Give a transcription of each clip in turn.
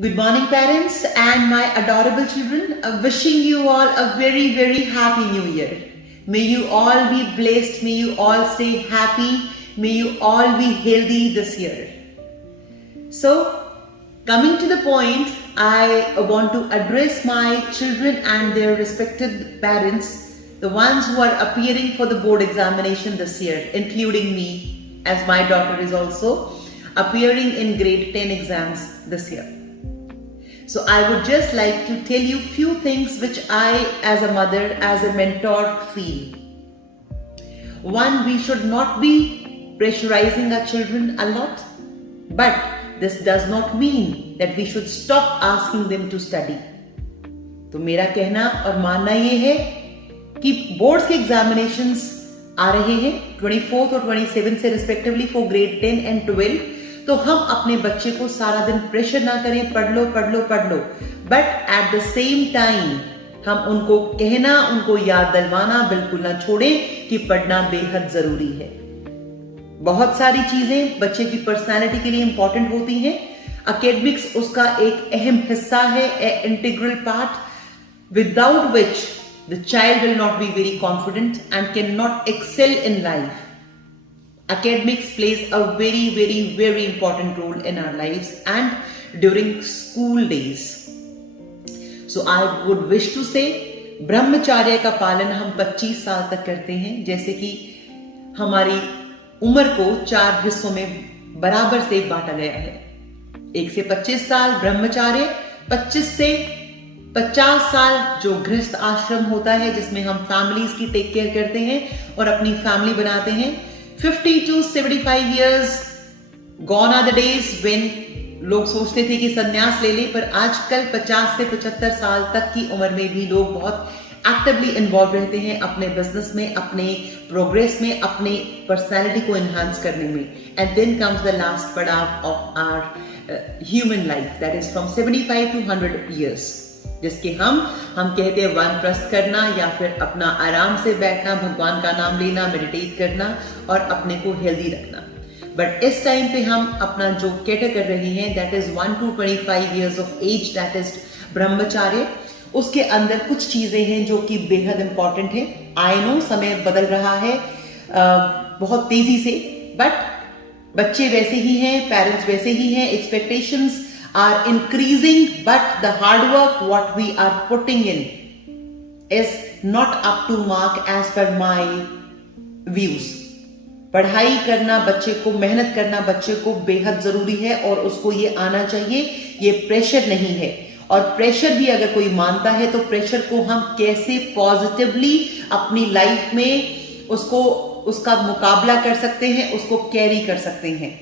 Good morning, parents and my adorable children. Wishing you all a very, very happy new year. May you all be blessed. May you all stay happy. May you all be healthy this year. So, coming to the point, I want to address my children and their respected parents, the ones who are appearing for the board examination this year, including me, as my daughter is also appearing in grade 10 exams this year. So I would just like to tell you few things which I as a mother, as a mentor feel. One, we should not be pressurizing our children a lot, but this does not mean that we should stop asking them to study. तो मेरा कहना और मानना ये है कि boards के examinations आ रहे हैं 24 और 27 से रिस्पेक्टिवली फॉर ग्रेड 10 एंड 12. तो हम अपने बच्चे को सारा दिन प्रेशर ना करें, पढ़ लो, but at the same time हम उनको कहना, उनको याद दिलवाना बिल्कुल ना छोड़ें कि पढ़ना बेहद जरूरी है. बहुत सारी चीजें बच्चे की पर्सनालिटी के लिए इंपॉर्टेंट होती हैं. एकेडमिक्स उसका एक अहम हिस्सा है, integral part, without which the child will not be very confident and can not excel in life. Academics plays a very, very, very important role in our lives and during school days. So I would wish to say, ब्रह्मचर्य का पालन हम 25 साल तक करते हैं, जैसे कि हमारी उम्र को 4 हिस्सों में बराबर से बांटा गया है. 1 से 25 साल ब्रह्मचर्य, 25 से 50 साल जो गृहस्थ आश्रम होता है जिसमें हम फैमिलीज की टेक केयर करते हैं और अपनी फैमिली बनाते हैं. 50 to 75 years gone are the days when लोग सोचते थे कि संन्यास ले लें, पर आजकल 50 से 75 साल तक की उम्र में भी लोग बहुत एक्टिवली इन्वॉल्व रहते हैं अपने बिजनेस में, अपने प्रोग्रेस में, अपने पर्सनालिटी को एनहांस करने में. And then comes the last पड़ाव of our human life, that is from 75 to 100 years, जिसके हम कहते हैं वानप्रस्थ करना या फिर अपना आराम से बैठना, भगवान का नाम लेना, मेडिटेट करना और अपने को हेल्दी रखना. बट इस टाइम पे हम अपना जो कैटर कर रहे हैं, that is 1 to 25 years of age, that is ब्रह्मचर्य. उसके अंदर कुछ चीजें हैं जो कि बेहद इंपॉर्टेंट है. आई नो समय बदल रहा है बहुत तेजी से, बट बच्चे वैसे ही हैं, पेरेंट्स वैसे ही हैं, expectations are increasing, but the hard work what we are putting in is not up to mark as per my views. पढ़ाई करना बच्चे को, मेहनत करना बच्चे को बेहद जरूरी है और उसको ये आना चाहिए. ये प्रेशर नहीं है, और प्रेशर भी अगर कोई मानता है तो प्रेशर को हम कैसे पॉजिटिवली अपनी लाइफ में उसका मुकाबला कर सकते हैं, उसको कैरी कर सकते हैं.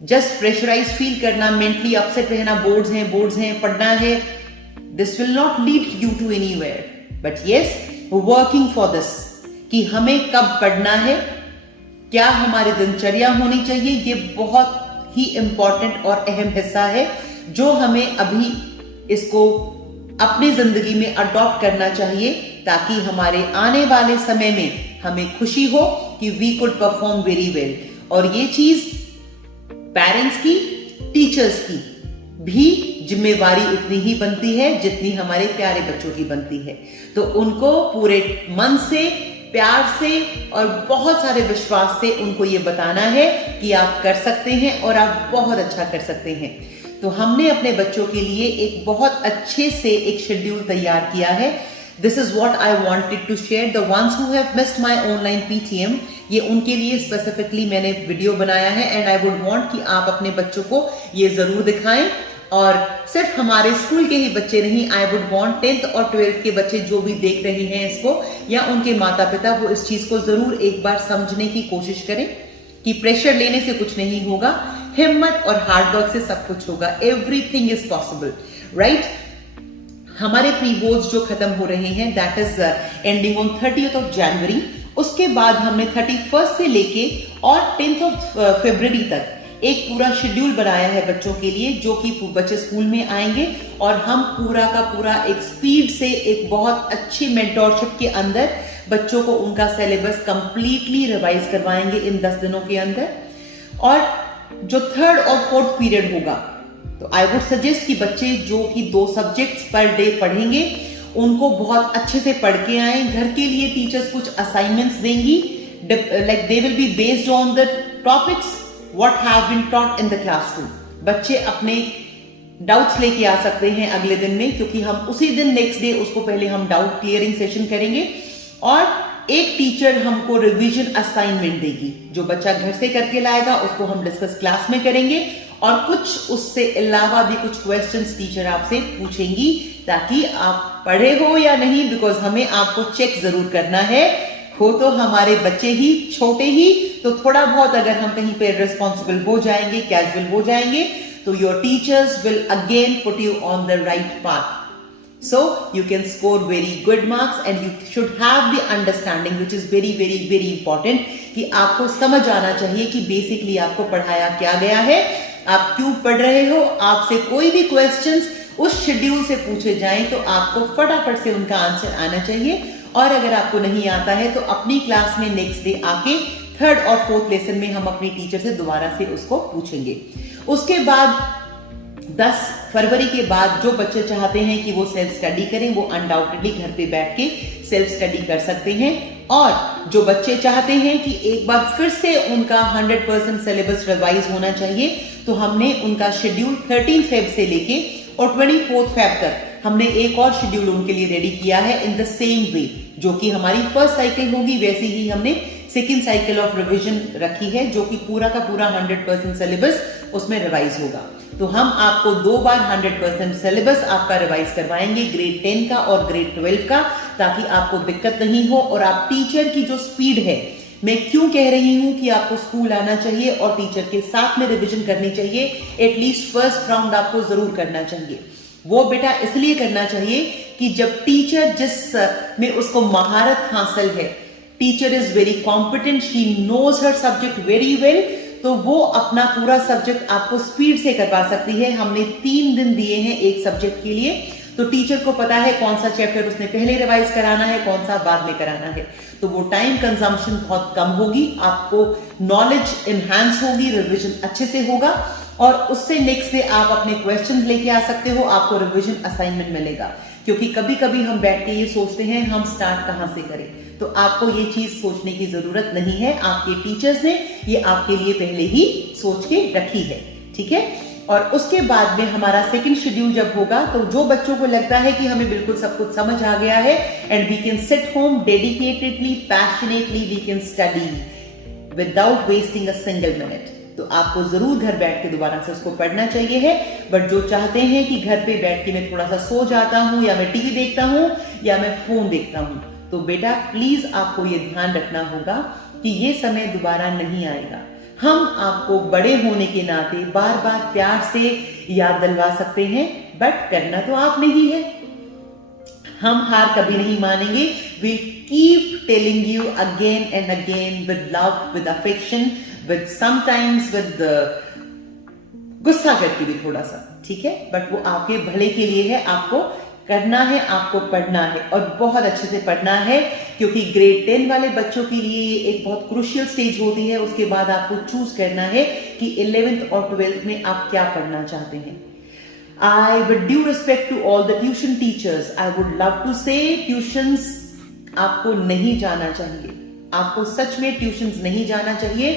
जस्ट प्रेशराइज फील करना, मेंटली अपसेट रहना, बोर्ड्स हैं, पढ़ना है, this will not lead you to anywhere. But yes, working for this कि हमें कब पढ़ना है, क्या हमारी दिनचर्या होनी चाहिए, ये बहुत ही इंपॉर्टेंट और अहम हिस्सा है जो हमें अभी इसको अपनी जिंदगी में अडॉप्ट करना चाहिए, ताकि हमारे आने वाले समय में हमें खुशी हो कि we could perform very well. और ये चीज पेरेंट्स की, टीचर्स की भी जिम्मेवारी उतनी ही बनती है जितनी हमारे प्यारे बच्चों की बनती है. तो उनको पूरे मन से, प्यार से और बहुत सारे विश्वास से उनको ये बताना है कि आप कर सकते हैं और आप बहुत अच्छा कर सकते हैं. तो हमने अपने बच्चों के लिए एक बहुत अच्छे से एक शेड्यूल तैयार किया है. This is what I wanted to share. The ones who have missed my online PTM, ये उनके लिए स्पेसिफिकली मैंने वीडियो बनाया है. एंड आई वुड वांट कि आप अपने बच्चों को ये जरूर दिखाएं, और सिर्फ हमारे स्कूल के ही बच्चे नहीं, आई वुड वांट 10th और 12th के बच्चे जो भी देख रहे हैं इसको, या उनके माता पिता, वो इस चीज को जरूर एक बार समझने की कोशिश करें कि प्रेशर लेने से कुछ नहीं होगा, हिम्मत और हार्डवर्क से सब कुछ होगा. Everything is possible, right. हमारे प्री बोर्ड्स जो खत्म हो रहे हैं, that is ending on 30th of January. उसके बाद हमने 31st से लेके और 10th of February तक एक पूरा शेड्यूल बनाया है बच्चों के लिए, जो कि बच्चे स्कूल में आएंगे और हम पूरा का पूरा एक स्पीड से, एक बहुत अच्छी मेंटोरशिप के अंदर बच्चों को उनका सिलेबस कंप्लीटली रिवाइज करवाएंगे इन 10 दिनों के अंदर. और जो 3rd और 4th पीरियड होगा, तो आई वुड सजेस्ट कि बच्चे जो कि 2 सब्जेक्ट्स पर डे पढ़ेंगे उनको बहुत अच्छे से पढ़ के आए। घर के लिए टीचर्स कुछ असाइनमेंट्स देंगी, like they will be based on the topics what have been taught in the classroom. बच्चे अपने डाउट्स लेके आ सकते हैं अगले दिन में, क्योंकि हम उसी दिन नेक्स्ट डे उसको पहले हम डाउट क्लियरिंग सेशन करेंगे और एक टीचर हमको रिवीजन असाइनमेंट देगी। जो बच्चा घर से करके लाएगा उसको हम डिस्कस क्लास में करेंगे और कुछ उससे अलावा भी कुछ क्वेश्चंस टीचर आपसे पूछेंगी ताकि आप पढ़े हो या नहीं, बिकॉज हमें आपको चेक जरूर करना है। हो तो हमारे बच्चे ही छोटे ही, तो थोड़ा बहुत अगर हम कहीं पे रिस्पॉन्सिबल हो जाएंगे, कैजुअल हो जाएंगे, तो your teachers will again put you on the right path. So you can score very good marks and you should have the understanding, which is very very very important, कि आपको समझ आना चाहिए कि बेसिकली आपको पढ़ाया क्या गया है, आप क्यों पढ़ रहे हो. आपसे कोई भी क्वेश्चंस उस शेड्यूल से पूछे जाएं तो आपको फटाफट से उनका आंसर आना चाहिए. और अगर आपको नहीं आता है तो अपनी क्लास में नेक्स्ट डे आके 3rd और 4th लेसन में हम अपनी टीचर से दोबारा से उसको पूछेंगे. उसके बाद 10 फरवरी के बाद जो बच्चे चाहते हैं कि वो सेल्फ स्टडी करें, वो अनडाउटेडली घर पे बैठ के सेल्फ स्टडी कर सकते हैं. और जो बच्चे चाहते हैं कि एक बार फिर से उनका 100% सिलेबस रिवाइज होना चाहिए, तो हमने उनका शेड्यूल 13 फेब से लेके और 24 फेब तक हमने एक और शेड्यूल उनके लिए रेडी किया है इन द सेम वे. जो कि हमारी फर्स्ट साइकिल होगी वैसे ही हमने सेकेंड साइकिल ऑफ रिवीजन रखी है, जो कि पूरा का पूरा 100% सिलेबस उसमें रिवाइज होगा. तो हम आपको 2 बार 100% सिलेबस आपका रिवाइज करवाएंगे, ग्रेड 10 का और ग्रेड 12 का, ताकि आपको दिक्कत नहीं हो. और आप टीचर की जो स्पीड है, मैं क्यों कह रही हूं कि आपको स्कूल आना चाहिए और टीचर के साथ में रिवीजन करनी चाहिए, एटलीस्ट फर्स्ट राउंड आपको जरूर करना चाहिए. वो बेटा इसलिए करना चाहिए कि जब टीचर जिस में उसको महारत हासिल है, teacher is very competent, she knows her subject very well, तो वो अपना पूरा सब्जेक्ट आपको स्पीड से करवा सकती है. हमने 3 दिन दिए हैं एक सब्जेक्ट के लिए, तो टीचर को पता है कौन सा चैप्टर उसने पहले रिवाइज कराना है, कौन सा बाद में कराना है. तो वो टाइम कंजम्पशन बहुत कम होगी, आपको नॉलेज एनहांस होगी, रिवीजन अच्छे से होगा. और उससे नेक्स्ट डे आप अपने क्वेश्चंस लेके आ सकते हो, आपको रिवीजन असाइनमेंट मिलेगा. क्योंकि कभी कभी हम बैठ के ये सोचते हैं हम स्टार्ट कहां से करें, तो आपको ये चीज सोचने की जरूरत नहीं है. आपके टीचर्स ने ये आपके लिए पहले ही सोच के रखी है, ठीक है. और उसके बाद में हमारा सेकंड शेड्यूल जब होगा, तो जो बच्चों को लगता है कि हमें बिल्कुल सब कुछ समझ आ गया है and we can sit home dedicatedly, passionately we can study without wasting a single minute, तो आपको जरूर घर बैठ के दोबारा से उसको पढ़ना चाहिए है. बट जो चाहते हैं कि घर पे बैठ के मैं थोड़ा सा सो जाता हूं, या मैं टीवी देखता हूं, या मैं फोन देखता हूं, तो बेटा प्लीज आपको ये ध्यान रखना होगा कि ये समय दोबारा नहीं आएगा. हम आपको बड़े होने के नाते बार बार प्यार से याद दिलवा सकते हैं, बट करना तो आपने ही है. हम हार कभी नहीं मानेंगे. We keep telling you again and again with love, with affection, with sometimes with गुस्सा करके भी थोड़ा सा, ठीक है. बट वो आपके भले के लिए है. आपको करना है, आपको पढ़ना है और बहुत अच्छे से पढ़ना है, क्योंकि ग्रेड 10 वाले बच्चों के लिए ये एक बहुत क्रूशियल स्टेज होती है. उसके बाद आपको चूज करना है कि 11th और 12th में आप क्या पढ़ना चाहते हैं. I with due respect to all the tuition teachers, I would love to say tuitions आपको नहीं जाना चाहिए. आपको सच में ट्यूशंस नहीं जाना चाहिए.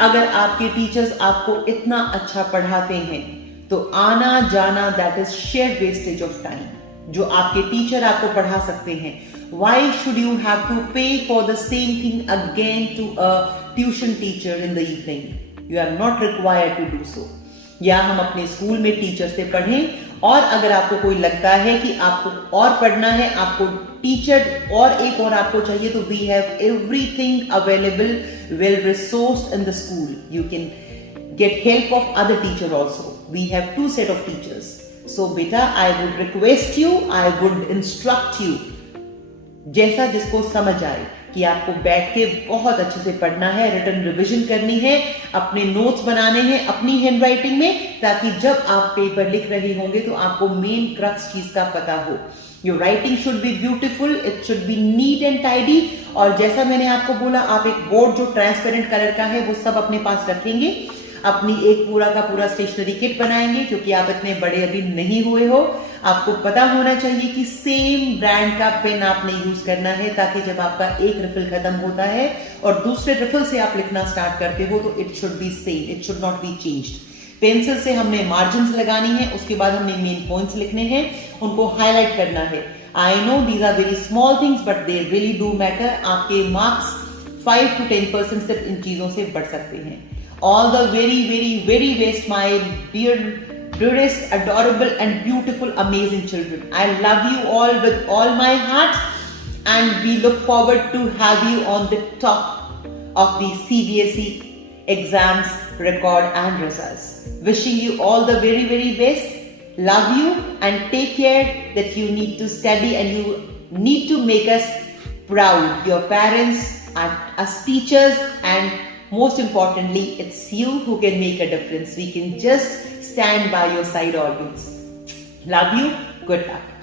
अगर आपके टीचर्स आपको इतना अच्छा पढ़ाते हैं तो आना जाना that is share wastage of time. जो आपके टीचर आपको पढ़ा सकते हैं, why should you have to pay for the same thing again to a tuition teacher in the evening? You are not required to do so. या हम अपने school में टीचर से पढ़ें. और अगर आपको कोई लगता है कि आपको और पढ़ना है, आपको टीचर और एक और आपको चाहिए, तो we have everything available, well resourced in the school. You can get help of other teacher also. We have 2 set of teachers. So बेटा, I would request you, I would instruct you, जैसा जिसको समझ आए, कि आपको बैठ के बहुत अच्छे से पढ़ना है, रिटन रिवीजन करनी है, अपने नोट्स बनाने हैं अपनी हैंड राइटिंग में, ताकि जब आप पेपर लिख रहे होंगे तो आपको मेन क्रक्स चीज का पता हो. Your writing should be beautiful, it should be neat and tidy. और जैसा मैंने आपको बोला, आप एक बोर्ड जो ट्रांसपेरेंट कलर का है वो सब अपने पास रखेंगे. अपनी एक पूरा का पूरा स्टेशनरी किट बनाएंगे, क्योंकि आप इतने बड़े अभी नहीं हुए हो। आपको पता होना चाहिए कि सेम ब्रांड का पेन आपने यूज करना है, ताकि जब आपका एक रिफिल खत्म होता है और दूसरे रिफिल से आप लिखना स्टार्ट करते हो तो it should be same, it should not be changed. Pencil से हमने मार्जिन लगानी है, उसके बाद हमने मेन पॉइंट्स लिखने हैं, उनको हाईलाइट करना है। I know these are very small things but they really do matter. आपके मार्क्स 5 to 10% सिर्फ इन चीजों से बढ़ सकते हैं। All the very very very best my dearest, adorable and beautiful, amazing children. I love you all with all my heart, and we look forward to have you on the top of the CBSE exams record and results. Wishing you all the very very best. Love you and take care that you need to study and you need to make us proud, your parents and us teachers, and most importantly, it's you who can make a difference. We can just stand by your side always. Love you. Good luck.